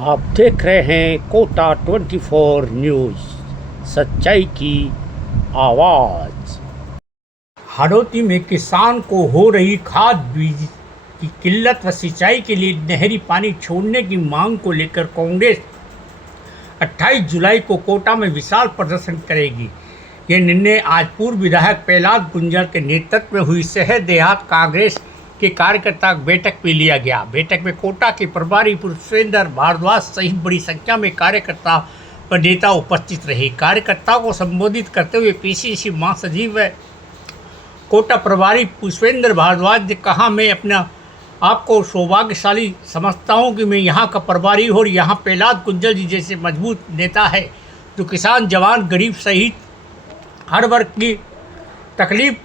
आप देख रहे हैं कोटा 24 न्यूज़, सच्चाई की आवाज़। हाड़ौती में किसान को हो रही खाद बीज की किल्लत व सिंचाई के लिए नहरी पानी छोड़ने की मांग को लेकर कांग्रेस 28 जुलाई को कोटा में विशाल प्रदर्शन करेगी। यह निर्णय आज पूर्व विधायक प्रहलाद गुंजर के नेतृत्व में हुई शहर देहात कांग्रेस के कार्यकर्ता बैठक में लिया गया। बैठक में कोटा के प्रभारी पुष्पेंद्र भारद्वाज सहित बड़ी संख्या में कार्यकर्ता व नेता उपस्थित रहे। कार्यकर्ताओं को संबोधित करते हुए पीसीसी महासचिव व कोटा प्रभारी पुष्पेंद्र भारद्वाज ने कहा, मैं अपना आपको सौभाग्यशाली समझता हूँ कि मैं यहाँ का प्रभारी हूँ और यहाँ प्रहलाद गुंजर जी जैसे मजबूत नेता है जो किसान, जवान, गरीब सहित हर वर्ग की तकलीफ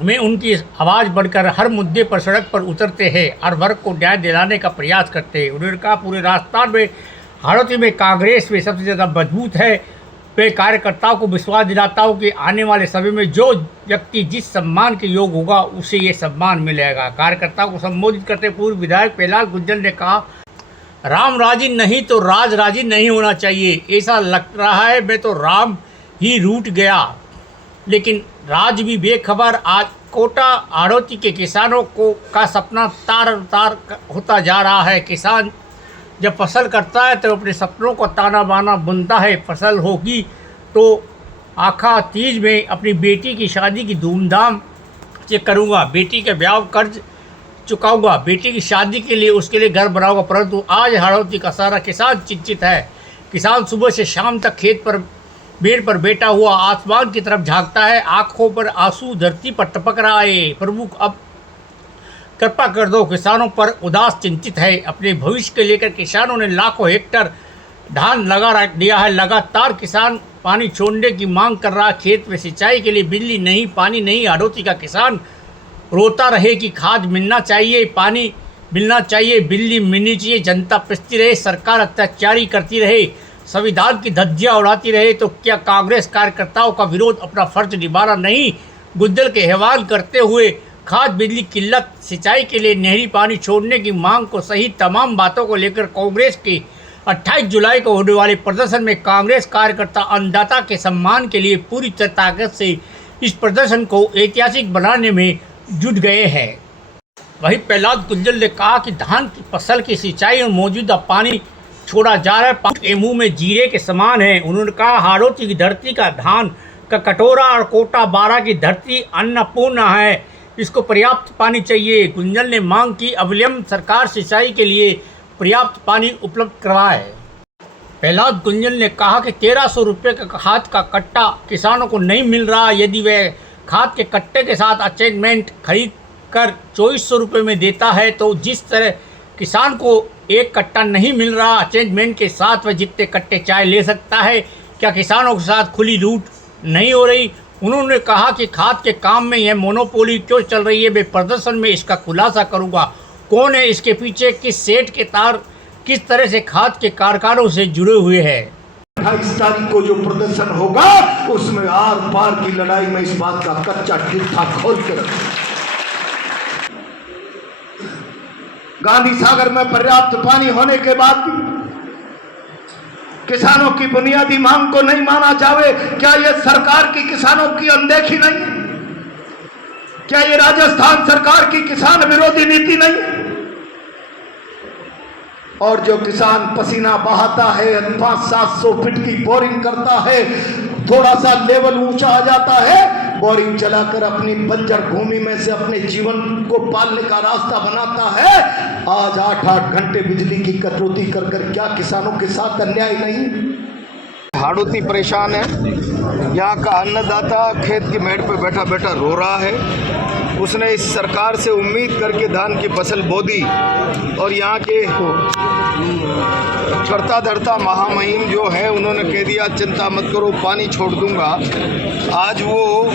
में उनकी आवाज़ बढ़कर हर मुद्दे पर सड़क पर उतरते हैं, हर वर्ग को न्याय दिलाने का प्रयास करते हैं। उन्होंने कहा, पूरे राजस्थान में हाड़ौती में कांग्रेस में सबसे ज़्यादा मजबूत है। मैं कार्यकर्ताओं को विश्वास दिलाता हूं कि आने वाले समय में जो व्यक्ति जिस सम्मान के योग होगा उसे ये सम्मान मिलेगा। कार्यकर्ताओं को संबोधित करते पूर्व विधायक प्रहलाद गुंजर ने कहा, राम राजी नहीं तो राज राजी नहीं होना चाहिए। ऐसा लग रहा है मैं तो राम ही रूठ गया, लेकिन राज भी बेखबर। आज कोटा हाड़ौती के किसानों को का सपना तार तार होता जा रहा है। किसान जब फसल करता है तो अपने सपनों को ताना बाना बुनता है। फसल होगी तो आखा तीज में अपनी बेटी की शादी की धूमधाम से करूँगा, बेटी के ब्याह कर्ज चुकाऊँगा, बेटी की शादी के लिए उसके लिए घर बनाऊँगा। परंतु आज हाड़ौती का सारा किसान चिंतित है। किसान सुबह से शाम तक खेत पर बेड़ पर बैठा हुआ आसमान की तरफ झांकता है, आंखों पर आंसू धरती पर टपक रहा है। प्रभु अब कृपा कर दो, किसानों पर उदास चिंतित है। अपने भविष्य के लेकर किसानों ने लाखों हेक्टर धान लगा दिया है। लगातार किसान पानी छोड़ने की मांग कर रहा। खेत में सिंचाई के लिए बिजली नहीं, पानी नहीं। हाड़ौती का किसान रोता रहे कि खाद मिलना चाहिए, पानी मिलना चाहिए, बिजली मिलनी चाहिए। जनता पिसती रहे, सरकार अत्याचारी करती रहे, संविधान की धज्जियां उड़ाती रहे, तो क्या कांग्रेस कार्यकर्ताओं का विरोध अपना फर्ज निभाना नहीं? गुंजर के हैवान करते हुए खाद, बिजली किल्लत, सिंचाई के लिए नहरी पानी छोड़ने की मांग को सहित तमाम बातों को लेकर कांग्रेस के 28 जुलाई को होने वाले प्रदर्शन में कांग्रेस कार्यकर्ता अन्नदाता के सम्मान के लिए पूरी ताकत से इस प्रदर्शन को ऐतिहासिक बनाने में जुट गए हैं। वहीं प्रहलाद गुंजर ने कहा कि धान की फसल की सिंचाई और मौजूदा पानी छोड़ा जा रहा है पानी के मुंह में जीरे के समान है। उन्होंने कहा, हाड़ौती की धरती का धान का कटोरा और कोटा 12 की धरती अन्नपूर्ण है, इसको पर्याप्त पानी चाहिए। गुंजर ने मांग की अविलंब सरकार सिंचाई के लिए पर्याप्त पानी उपलब्ध करवाए। प्रहलाद गुंजर ने कहा कि 1300 रुपये का खाद का कट्टा किसानों को नहीं मिल रहा। यदि वह खाद के कट्टे के साथ अचेंजमेंट खरीद कर 2400 रुपये में देता है तो जिस तरह किसान को एक कट्टा नहीं मिल रहा, अचेंजमेंट के साथ वह जितने कट्टे चाय ले सकता है, क्या किसानों के साथ खुली लूट नहीं हो रही? उन्होंने कहा कि खाद के काम में यह मोनोपोली क्यों चल रही है। मैं प्रदर्शन में इसका खुलासा करूंगा। कौन है इसके पीछे, किस सेठ के तार किस तरह से खाद के कारखानों से जुड़े हुए हैं। 28 तारीख को जो प्रदर्शन होगा उसमें आर पार की लड़ाई में इस बात का कच्चा ठिठा खोल के रखा। गांधी सागर में पर्याप्त पानी होने के बाद भी किसानों की बुनियादी मांग को नहीं माना जावे। क्या यह सरकार की किसानों की अनदेखी नहीं? क्या यह राजस्थान सरकार की किसान विरोधी नीति नहीं? और जो किसान पसीना बहाता है, 500-700 फीट की बोरिंग करता है, थोड़ा सा लेवल ऊंचा आ जाता है, बोरिंग चलाकर अपनी बंजर भूमि में से अपने जीवन को पालने का रास्ता बनाता है, आज 8-8 घंटे बिजली की कटौती कर कर क्या किसानों के साथ अन्याय नहीं? हाड़ौती परेशान है। यहाँ का अन्नदाता खेत की मेड़ पर बैठा बैठा रो रहा है। उसने इस सरकार से उम्मीद करके धान की फसल बो दी और यहाँ के करता धरता महामहिम जो है उन्होंने कह दिया, चिंता मत करो, पानी छोड़ दूंगा। आज वो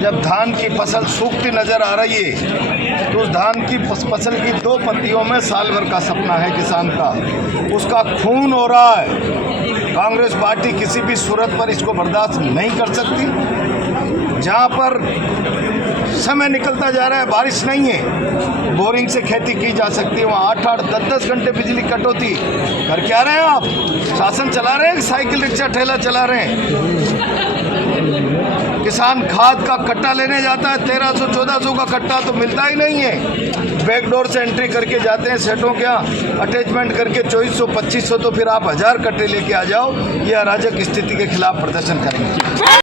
जब धान की फसल सूखती नज़र आ रही है तो उस धान की फसल की 2 पत्तियों में साल भर का सपना है किसान का, उसका खून हो रहा है। कांग्रेस पार्टी किसी भी सूरत पर इसको बर्दाश्त नहीं कर सकती। जहाँ पर समय निकलता जा रहा है, बारिश नहीं है, बोरिंग से खेती की जा सकती है, वहाँ 8-8, 10-10 घंटे बिजली कटौती कर क्या रहे हैं आप? शासन चला रहे हैं, साइकिल रिक्शा ठेला चला रहे हैं। किसान खाद का कट्टा लेने जाता है, 1300-1400 का कट्टा तो मिलता ही नहीं है। बैकडोर से एंट्री करके जाते हैं सेठों के यहाँ, अटैचमेंट करके 2400-2500, तो फिर आप 1000 कट्टे लेके आ जाओ। ये अराजक स्थिति के खिलाफ प्रदर्शन करेंगे।